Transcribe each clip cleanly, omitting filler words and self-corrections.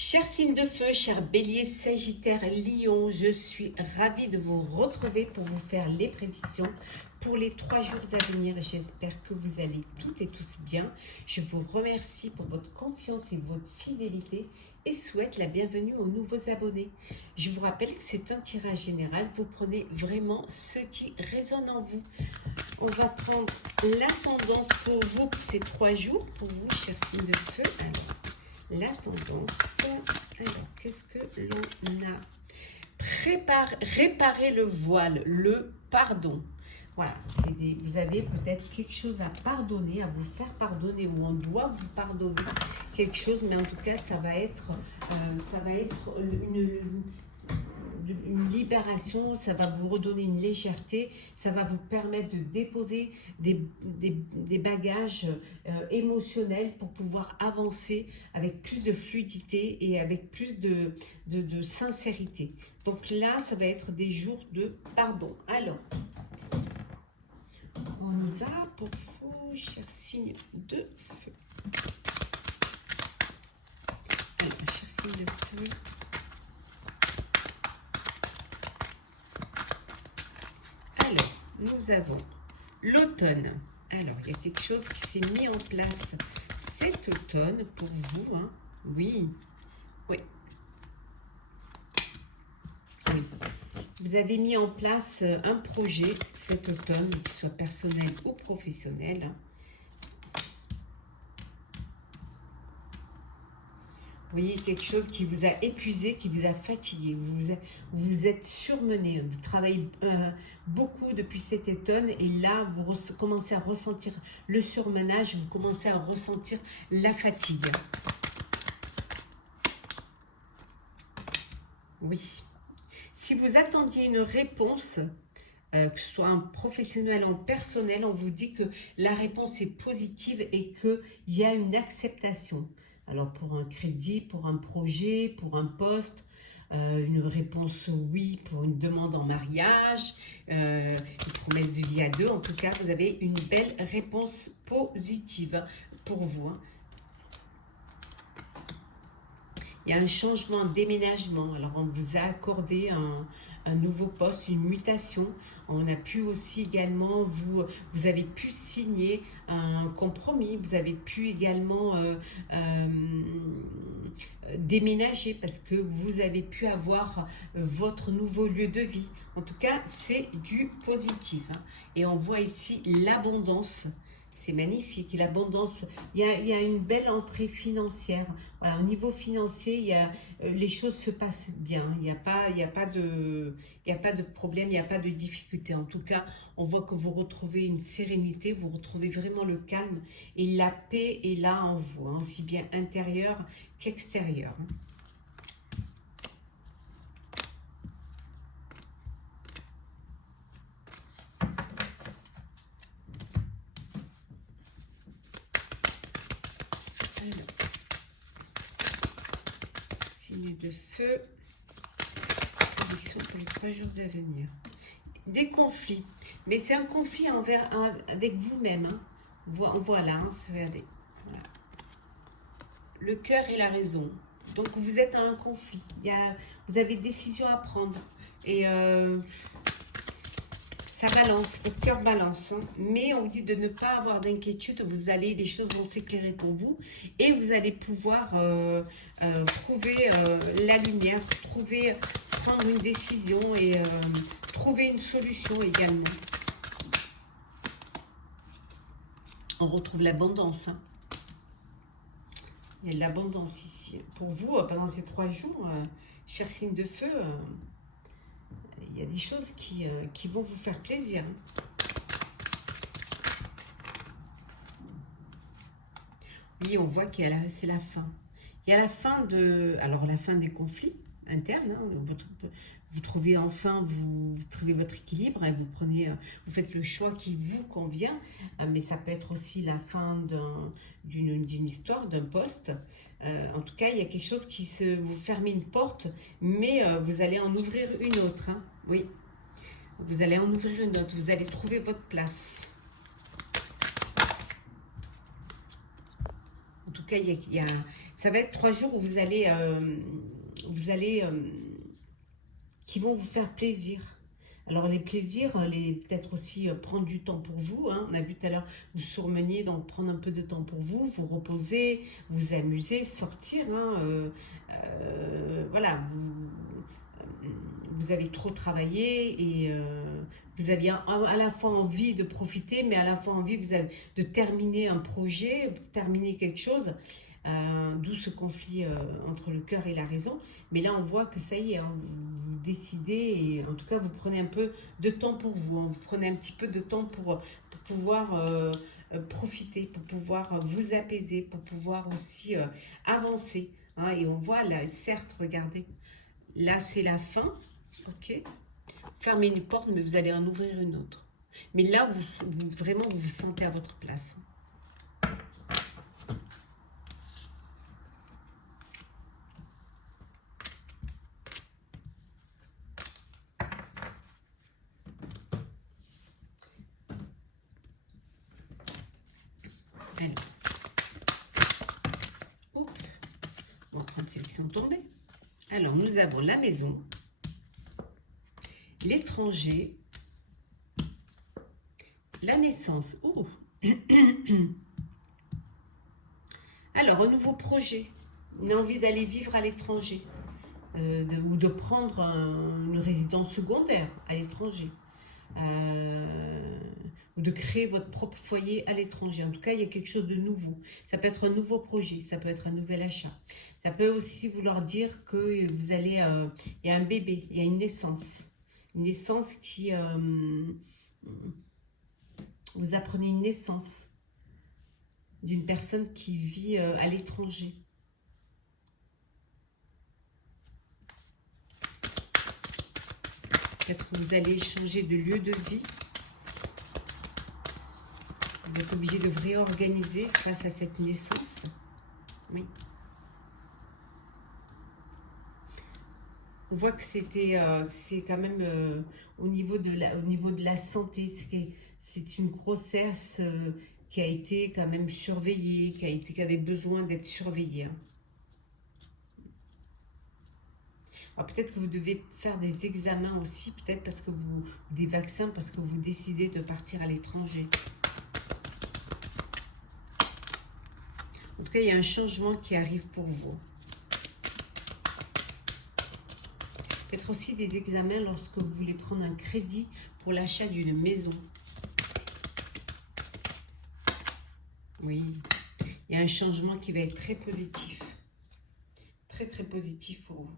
Chers signes de feu, chers béliers, sagittaires, lion, je suis ravie de vous retrouver pour vous faire les prédictions pour les 3 jours à venir. J'espère que vous allez toutes et tous bien. Je vous remercie pour votre confiance et votre fidélité et souhaite la bienvenue aux nouveaux abonnés. Je vous rappelle que c'est un tirage général. Vous prenez vraiment ce qui résonne en vous. On va prendre la tendance pour vous pour ces 3 jours, pour vous, chers signes de feu. Alors, la tendance, alors qu'est-ce que l'on a? Réparer le voile, le pardon. Voilà, vous avez peut-être quelque chose à pardonner, à vous faire pardonner, ou on doit vous pardonner quelque chose, mais en tout cas, ça va être une libération, ça va vous redonner une légèreté, ça va vous permettre de déposer des bagages émotionnels pour pouvoir avancer avec plus de fluidité et avec plus de sincérité. Donc là, ça va être des jours de pardon. Alors, on y va pour vous, chers signes de feu. Alors, chers signes de feu. Alors, nous avons l'automne. Alors, il y a quelque chose qui s'est mis en place cet automne pour vous. Hein. Oui, oui. Oui. Vous avez mis en place un projet cet automne, qu'il soit personnel ou professionnel. Hein. Vous voyez, quelque chose qui vous a épuisé, qui vous a fatigué, vous êtes surmené, vous travaillez beaucoup depuis cet automne et là, vous commencez à ressentir le surmenage, vous commencez à ressentir la fatigue. Oui. Si vous attendiez une réponse, que ce soit en professionnel ou en personnel, on vous dit que la réponse est positive et qu'il y a une acceptation. Alors pour un crédit, pour un projet, pour un poste, une réponse oui pour une demande en mariage, une promesse de vie à deux. En tout cas, vous avez une belle réponse positive pour vous. Hein. Il y a un changement, un déménagement. Alors, on vous a accordé un nouveau poste, une mutation. On a pu aussi également, vous avez pu signer un compromis. Vous avez pu également déménager parce que vous avez pu avoir votre nouveau lieu de vie. En tout cas, c'est du positif. Hein. Et on voit ici l'abondance. C'est magnifique, l'abondance, il y a une belle entrée financière. Voilà, au niveau financier, les choses se passent bien, il n'y a pas de problème, il n'y a pas de difficulté. En tout cas, on voit que vous retrouvez une sérénité, vous retrouvez vraiment le calme et la paix est là en vous, hein, aussi bien intérieur qu'extérieur. Hein. Signe de feu, prédiction pour les 3 jours à venir. Des conflits, mais c'est un conflit avec vous-même. Hein. Voilà, hein, regardez. Voilà. Le cœur et la raison. Donc vous êtes dans un conflit. Vous avez des décisions à prendre. Et ça balance, votre cœur balance. Hein. Mais on vous dit de ne pas avoir d'inquiétude. Les choses vont s'éclairer pour vous. Et vous allez pouvoir trouver la lumière, prendre une décision et trouver une solution également. On retrouve l'abondance. Hein. Il y a de l'abondance ici. Pour vous, pendant ces 3 jours, chers signes de feu, il y a des choses qui vont vous faire plaisir. Hein. Oui, on voit que c'est la fin. Il y a la fin la fin des conflits internes. Hein, vous trouvez enfin, vous trouvez votre équilibre, hein, vous faites le choix qui vous convient, mais ça peut être aussi la fin d'une histoire, d'un poste. En tout cas, il y a quelque chose vous fermez une porte, mais vous allez en ouvrir une autre. Hein, oui, vous allez en ouvrir une autre, vous allez trouver votre place. En tout cas, Ça va être 3 jours où qui vont vous faire plaisir. Alors les plaisirs, peut-être aussi prendre du temps pour vous. Hein. On a vu tout à l'heure, vous surmeniez, donc prendre un peu de temps pour vous, vous reposer, vous amuser, sortir. Hein, voilà, vous avez trop travaillé et vous aviez à la fois envie de profiter, mais à la fois envie de terminer un projet, terminer quelque chose. D'où ce conflit entre le cœur et la raison. Mais là, on voit que ça y est, hein, vous décidez et en tout cas, vous prenez un peu de temps pour vous. Hein, vous prenez un petit peu de temps pour pouvoir profiter, pour pouvoir vous apaiser, pour pouvoir aussi avancer. Hein, et on voit là, certes, regardez, là, c'est la fin. Ok. Fermez une porte, mais vous allez en ouvrir une autre. Mais là, vraiment, vous vous sentez à votre place. Alors, on va prendre celles qui sont tombées. Alors, nous avons la maison, l'étranger, la naissance. Oh. Alors, un nouveau projet. On a envie d'aller vivre à l'étranger ou de prendre une résidence secondaire à l'étranger. Ou de créer votre propre foyer à l'étranger. En tout cas, il y a quelque chose de nouveau. Ça peut être un nouveau projet, ça peut être un nouvel achat. Ça peut aussi vouloir dire que vous allez, il y a un bébé, il y a une naissance. Une naissance qui, vous apprenez une naissance d'une personne qui vit à l'étranger. Peut-être que vous allez changer de lieu de vie. Vous êtes obligé de vous réorganiser face à cette naissance. Oui. On voit que c'est quand même au niveau de la santé, c'est une grossesse qui a été quand même surveillée, qui avait besoin d'être surveillée. Hein. Alors peut-être que vous devez faire des examens aussi, peut-être parce que des vaccins, parce que vous décidez de partir à l'étranger. En tout cas, il y a un changement qui arrive pour vous. Peut-être aussi des examens lorsque vous voulez prendre un crédit pour l'achat d'une maison. Oui, il y a un changement qui va être très positif. Très, très positif pour vous.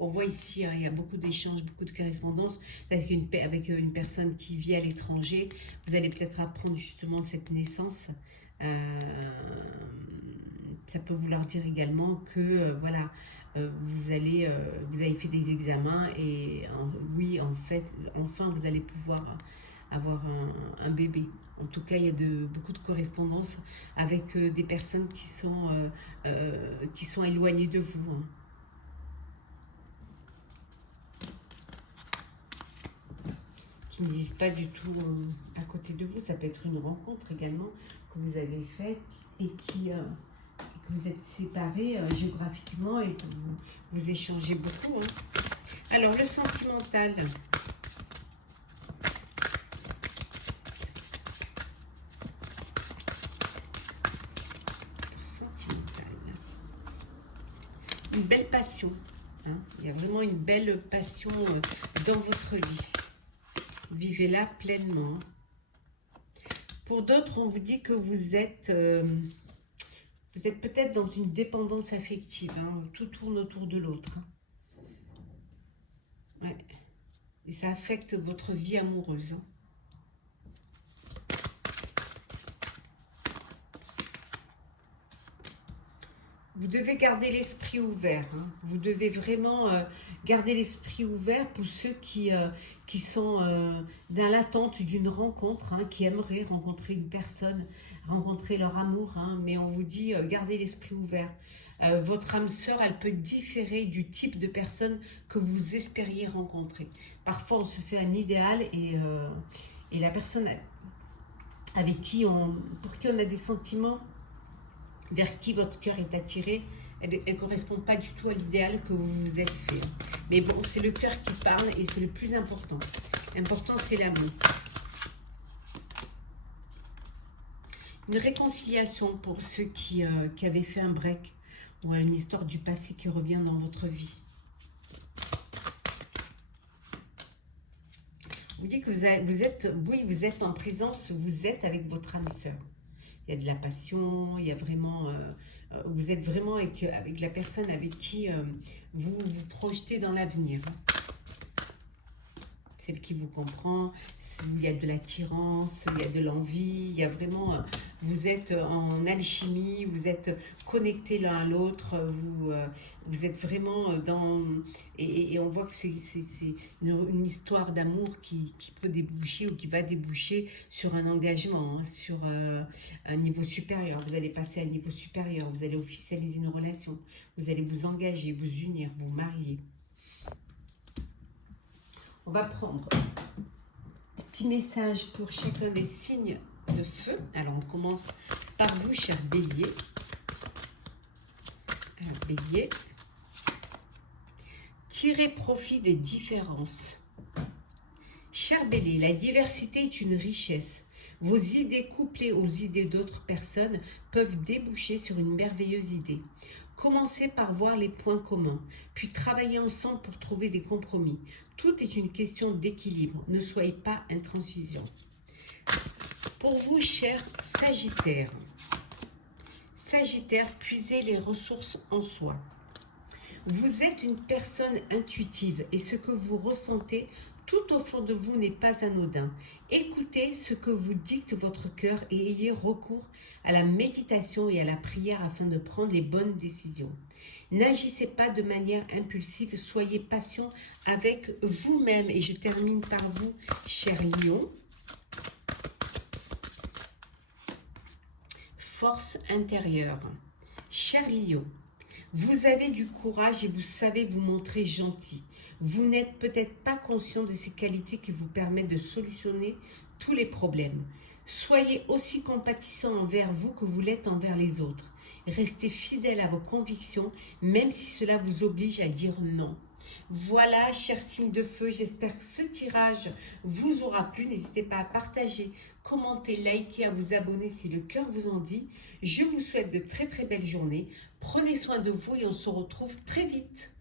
On voit ici, hein, il y a beaucoup d'échanges, beaucoup de correspondances avec une personne qui vit à l'étranger. Vous allez peut-être apprendre justement cette naissance. Ça peut vouloir dire également que voilà, vous avez fait des examens et oui, en fait, enfin, vous allez pouvoir avoir un bébé. En tout cas, il y a beaucoup de correspondances avec des personnes qui sont éloignées de vous. Hein. Qui ne vivent pas du tout à côté de vous. Ça peut être une rencontre également que vous avez faite et que vous êtes séparés géographiquement et que vous échangez beaucoup. Hein. Alors, le sentimental. Une belle passion. Hein. Il y a vraiment une belle passion dans votre vie. Vivez-la pleinement. Pour d'autres, on vous dit que vous êtes peut-être dans une dépendance affective. Hein, tout tourne autour de l'autre. Ouais. Et ça affecte votre vie amoureuse. Hein. Vous devez garder l'esprit ouvert. Hein. Vous devez vraiment garder l'esprit ouvert pour ceux qui sont dans l'attente d'une rencontre, hein, qui aimeraient rencontrer une personne, rencontrer leur amour. Hein, mais on vous dit, gardez l'esprit ouvert. Votre âme sœur, elle peut différer du type de personne que vous espériez rencontrer. Parfois, on se fait un idéal et la personne pour qui on a des sentiments vers qui votre cœur est attiré, elle ne correspond pas du tout à l'idéal que vous vous êtes fait. Mais bon, c'est le cœur qui parle et c'est le plus important. L'important, c'est l'amour. Une réconciliation pour ceux qui avaient fait un break ou une histoire du passé qui revient dans votre vie. Vous dites que vous êtes en présence, vous êtes avec votre âme sœur. Il y a de la passion, il y a vraiment, vous êtes vraiment avec la personne avec qui vous vous projetez dans l'avenir. Celle qui vous comprend, il y a de l'attirance, il y a de l'envie, il y a vraiment, vous êtes en alchimie, vous êtes connectés l'un à l'autre, vous êtes vraiment dans, et on voit que c'est une histoire d'amour qui peut déboucher ou qui va déboucher sur un engagement, hein, sur un niveau supérieur. Vous allez passer à un niveau supérieur, vous allez officialiser une relation, vous allez vous engager, vous unir, vous marier. On va prendre un petit message pour chacun des signes de feu. Alors, on commence par vous, cher Bélier. Alors, Bélier. Tirez profit des différences. Cher Bélier, la diversité est une richesse. Vos idées couplées aux idées d'autres personnes peuvent déboucher sur une merveilleuse idée. Commencez par voir les points communs, puis travaillez ensemble pour trouver des compromis. Tout est une question d'équilibre. Ne soyez pas intransigeants. Pour vous, cher Sagittaire, Sagittaire, puisez les ressources en soi. Vous êtes une personne intuitive et ce que vous ressentez tout au fond de vous n'est pas anodin. Écoutez ce que vous dicte votre cœur et ayez recours à la méditation et à la prière afin de prendre les bonnes décisions. N'agissez pas de manière impulsive, soyez patient avec vous-même. Et je termine par vous, cher Lion. Force intérieure. Cher Lion, vous avez du courage et vous savez vous montrer gentil. Vous n'êtes peut-être pas conscient de ces qualités qui vous permettent de solutionner tous les problèmes. Soyez aussi compatissant envers vous que vous l'êtes envers les autres. Restez fidèle à vos convictions, même si cela vous oblige à dire non. Voilà, chers signes de feu, j'espère que ce tirage vous aura plu. N'hésitez pas à partager, commenter, liker, à vous abonner si le cœur vous en dit. Je vous souhaite de très très belles journées. Prenez soin de vous et on se retrouve très vite.